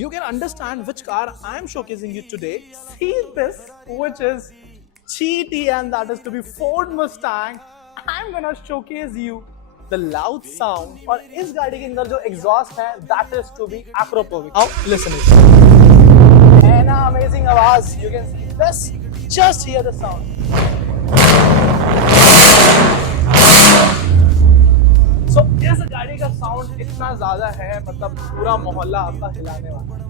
you can understand which car I am showcasing you today. See this, which is GT, and that is to be Ford Mustang. I'm gonna showcase you the loud sound और इस गाड़ी के अंदर जो exhaust है that is to be Akrapovic. Now listen it. है ना amazing आवाज. You can see this. Just hear the sound. So इस गाड़ी का साउंड इतना ज्यादा है, मतलब पूरा मोहल्ला आपका हिलाने वाला.